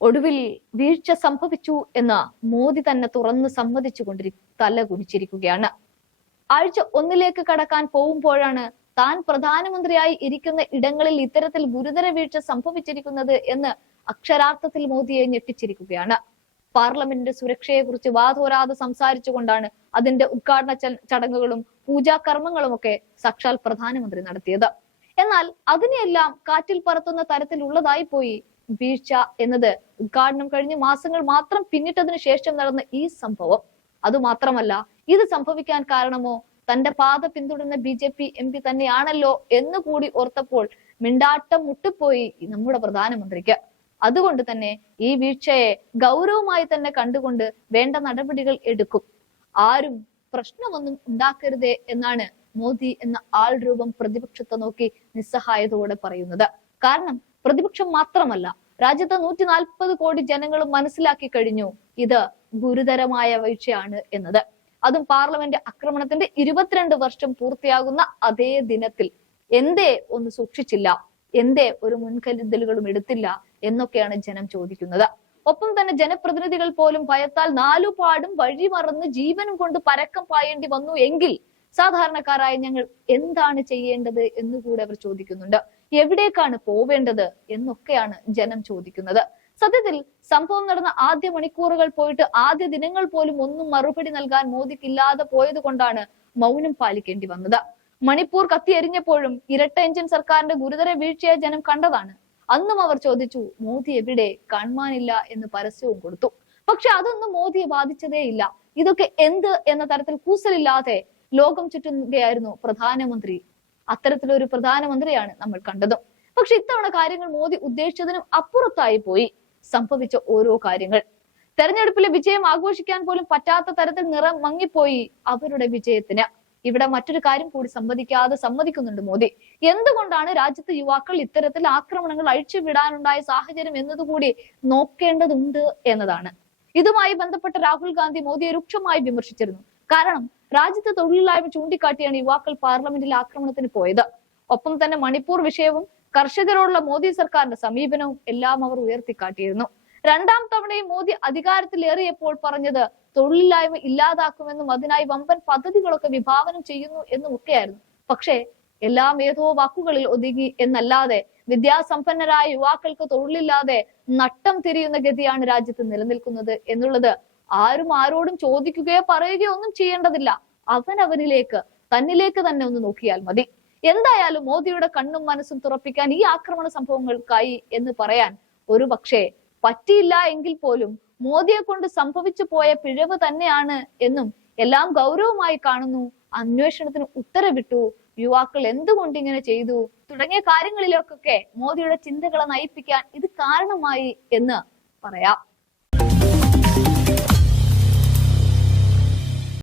ഒടുവിൽ വീഴ്ച സംഭവിച്ചു എന്ന് മോദി തന്നെ തുറന്ന് സമ്മതിച്ചു കൊണ്ടിരി തല കുനിച്ചിരിക്കുകയാണ്. ആഴ്ച ഒന്നിലേക്ക് കടക്കാൻ പോകുമ്പോഴാണ് താൻ പ്രധാനമന്ത്രിയായി ഇരിക്കുന്ന ഇടങ്ങളിൽ ഇത്തരത്തിൽ ഗുരുതര വീഴ്ച സംഭവിച്ചിരിക്കുന്നത് എന്ന് അക്ഷരാർത്ഥത്തിൽ മോദിയെ ഞെട്ടിച്ചിരിക്കുകയാണ്. പാർലമെന്റിന്റെ സുരക്ഷയെക്കുറിച്ച് വാതോരാതെ സംസാരിച്ചുകൊണ്ടാണ് അതിന്റെ ഉദ്ഘാടന ചടങ്ങുകളും ചടങ്ങുകളും പൂജാകർമ്മങ്ങളും ഒക്കെ സാക്ഷാൽ പ്രധാനമന്ത്രി നടത്തിയത്. എന്നാൽ അതിനെയെല്ലാം കാറ്റിൽ പറത്തുന്ന തരത്തിലുള്ളതായി പോയി വീഴ്ച എന്നത് ഉദ്ഘാടനം കഴിഞ്ഞ് മാസങ്ങൾ മാത്രം പിന്നിട്ടതിന് ശേഷം നടന്ന ഈ സംഭവം. അതുമാത്രമല്ല ഇത് സംഭവിക്കാൻ കാരണമോ? തന്റെ പാത പിന്തുടരുന്ന B J P M P തന്നെയാണല്ലോ എന്ന് കൂടി ഓർത്തപ്പോൾ മിണ്ടാട്ടം മുട്ടിപ്പോയി നമ്മുടെ പ്രധാനമന്ത്രിക്ക്. അതുകൊണ്ട് തന്നെ ഈ വീഴ്ചയെ ഗൗരവമായി തന്നെ കണ്ടുകൊണ്ട് വേണ്ട നടപടികൾ എടുക്കും. ആരും പ്രശ്നമൊന്നും ഉണ്ടാക്കരുതേ എന്നാണ് മോദി എന്ന ആൾ രൂപം പ്രതിപക്ഷത്തെ നോക്കി നിസ്സഹായതയോടെ പറയുന്നത്. കാരണം പ്രതിപക്ഷം മാത്രമല്ല രാജ്യത്തെ നൂറ്റി നാൽപ്പത് കോടി ജനങ്ങളും മനസ്സിലാക്കി കഴിഞ്ഞു. ഇത് ഗുരുതരമായ വീഴ്ചയാണ് എന്നത്. അതും പാർലമെന്റ് ആക്രമണത്തിന്റെ ഇരുപത്തിരണ്ട് വർഷം പൂർത്തിയാകുന്ന അതേ ദിനത്തിൽ എന്തേ ഒന്ന് സൂക്ഷിച്ചില്ല എന്തേ ഒരു മുൻകരുതലുകളും എടുത്തില്ല എന്നൊക്കെയാണ് ജനം ചോദിക്കുന്നത്. ഒപ്പം തന്നെ ജനപ്രതിനിധികൾ പോലും ഭയത്താൽ നാലുപാടും വഴിമറന്ന് ജീവനും കൊണ്ട് പരക്കം പായേണ്ടി വന്നു എങ്കിൽ സാധാരണക്കാരായ ഞങ്ങൾ എന്താണ് ചെയ്യേണ്ടത് എന്നുകൂടെ അവർ ചോദിക്കുന്നുണ്ട്. എവിടേക്കാണ് പോവേണ്ടത് എന്നൊക്കെയാണ് ജനം ചോദിക്കുന്നത്. സത്യത്തിൽ സംഭവം നടന്ന ആദ്യ മണിക്കൂറുകൾ പോയിട്ട് ആദ്യ ദിനങ്ങൾ പോലും ഒന്നും മറുപടി നൽകാൻ മോദിക്കില്ലാതെ പോയത് കൊണ്ടാണ് മൗനം പാലിക്കേണ്ടി വന്നത്. മണിപ്പൂർ കത്തിയെരിഞ്ഞപ്പോഴും ഇരട്ട എഞ്ചിൻ സർക്കാരിന്റെ ഗുരുതര വീഴ്ചയെ ജനം കണ്ടതാണ്. അന്നും അവർ ചോദിച്ചു മോദി എവിടെ? കാണുവാനില്ല എന്ന് പരസ്യവും കൊടുത്തു. പക്ഷെ അതൊന്നും മോദിയെ ബാധിച്ചതേ ഇല്ല. ഇതൊക്കെ എന്ത് എന്ന തരത്തിൽ കൂസലില്ലാതെ ലോകം ചുറ്റുകയായിരുന്നു പ്രധാനമന്ത്രി അത്തരത്തിലൊരു പ്രധാനമന്ത്രിയാണ് നമ്മൾ കണ്ടതും. പക്ഷെ ഇത്തവണ കാര്യങ്ങൾ മോദി ഉദ്ദേശിച്ചതിനും അപ്പുറത്തായി പോയി സംഭവിച്ച ഓരോ കാര്യങ്ങൾ. തെരഞ്ഞെടുപ്പിലെ വിജയം ആഘോഷിക്കാൻ പോലും പറ്റാത്ത തരത്തിൽ നിറം മങ്ങിപ്പോയി അവരുടെ വിജയത്തിന്. ഇവിടെ മറ്റൊരു കാര്യം കൂടി സമ്മതിക്കാതെ സമ്മതിക്കുന്നുണ്ട് മോദി. എന്തുകൊണ്ടാണ് രാജ്യത്തെ യുവാക്കൾ ഇത്തരത്തിൽ ആക്രമണങ്ങൾ അഴിച്ചുവിടാനുണ്ടായ സാഹചര്യം എന്നതുകൂടി നോക്കേണ്ടതുണ്ട് എന്നതാണ്. ഇതുമായി ബന്ധപ്പെട്ട് രാഹുൽ ഗാന്ധി മോദിയെ രൂക്ഷമായി വിമർശിച്ചിരുന്നു. കാരണം രാജ്യത്തെ തൊഴിലില്ലായ്മ ചൂണ്ടിക്കാട്ടിയാണ് യുവാക്കൾ പാർലമെന്റിൽ ആക്രമണത്തിന് പോയത്. ഒപ്പം തന്നെ മണിപ്പൂർ വിഷയവും കർഷകരോടുള്ള മോദി സർക്കാരിന്റെ സമീപനവും എല്ലാം അവർ ഉയർത്തിക്കാട്ടിയിരുന്നു. രണ്ടാം തവണയും മോദി അധികാരത്തിലേറിയപ്പോൾ പറഞ്ഞത് തൊഴിലില്ലായ്മ ഇല്ലാതാക്കുമെന്നും അതിനായി വമ്പൻ പദ്ധതികളൊക്കെ വിഭാവനം ചെയ്യുന്നു എന്നും ഒക്കെയായിരുന്നു. പക്ഷേ എല്ലാം ഏതോ വാക്കുകളിൽ ഒതുങ്ങി എന്നല്ലാതെ വിദ്യാസമ്പന്നരായ യുവാക്കൾക്ക് തൊഴിലില്ലാതെ നട്ടം തിരിയുന്ന ഗതിയാണ് രാജ്യത്ത് നിലനിൽക്കുന്നത് എന്നുള്ളത് ആരും ആരോടും ചോദിക്കുകയോ പറയുകയോ ഒന്നും ചെയ്യേണ്ടതില്ല. അവനവനിലേക്ക് തന്നിലേക്ക് തന്നെ ഒന്ന് നോക്കിയാൽ മതി. എന്തായാലും മോദിയുടെ കണ്ണും മനസ്സും തുറപ്പിക്കാൻ ഈ ആക്രമണ സംഭവങ്ങൾക്കായി എന്ന് പറയാൻ ഒരു പക്ഷേ പറ്റിയില്ല എങ്കിൽ പോലും മോദിയെ കൊണ്ട് സംഭവിച്ചു പോയ പിഴവ് തന്നെയാണ് എന്നും എല്ലാം ഗൗരവമായി കാണുന്നു. അന്വേഷണത്തിന് ഉത്തരവിട്ടു. യുവാക്കൾ എന്തുകൊണ്ട് ഇങ്ങനെ ചെയ്തു? തുടങ്ങിയ കാര്യങ്ങളിലൊക്കെ മോദിയുടെ ചിന്തകളെ നയിപ്പിക്കാൻ ഇത് കാരണമായി എന്ന് പറയാം.